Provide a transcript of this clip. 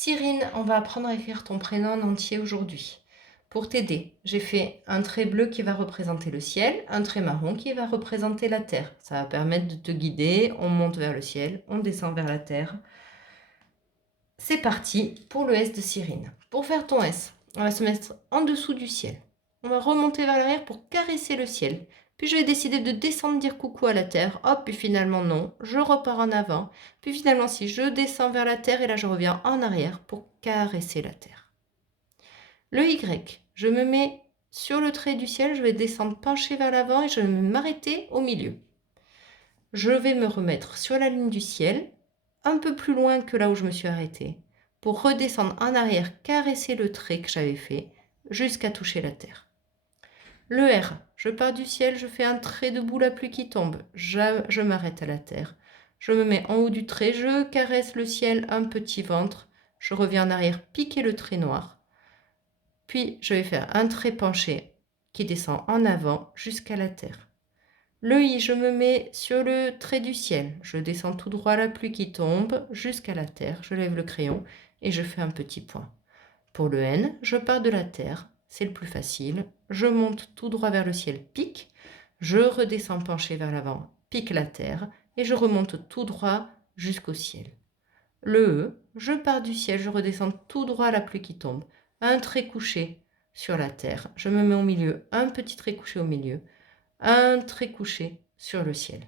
Cyrine, on va apprendre à écrire ton prénom en entier aujourd'hui. Pour t'aider, j'ai fait un trait bleu qui va représenter le ciel, un trait marron qui va représenter la terre. Ça va permettre de te guider. On monte vers le ciel, on descend vers la terre. C'est parti pour le S de Cyrine. Pour faire ton S, on va se mettre en dessous du ciel. On va remonter vers l'arrière pour caresser le ciel. Puis je vais décider de descendre dire coucou à la terre. Hop, puis finalement non, je repars en avant. Puis finalement si je descends vers la terre et là je reviens en arrière pour caresser la terre. Le Y, je me mets sur le trait du ciel, je vais descendre penché vers l'avant et je vais m'arrêter au milieu. Je vais me remettre sur la ligne du ciel, un peu plus loin que là où je me suis arrêtée, pour redescendre en arrière, caresser le trait que j'avais fait, jusqu'à toucher la terre. Le R, je pars du ciel, je fais un trait debout, la pluie qui tombe, je m'arrête à la terre. Je me mets en haut du trait, je caresse le ciel, un petit ventre, je reviens en arrière, piquer le trait noir. Puis je vais faire un trait penché qui descend en avant jusqu'à la terre. Le I, je me mets sur le trait du ciel. Je descends tout droit la pluie qui tombe jusqu'à la terre. Je lève le crayon et je fais un petit point. Pour le N, je pars de la terre. C'est le plus facile. Je monte tout droit vers le ciel, pique. Je redescends penché vers l'avant, pique la terre. Et je remonte tout droit jusqu'au ciel. Le E, je pars du ciel, je redescends tout droit la pluie qui tombe. Un trait couché sur la terre. Je me mets au milieu, un petit trait couché au milieu. Un trait couché sur le ciel.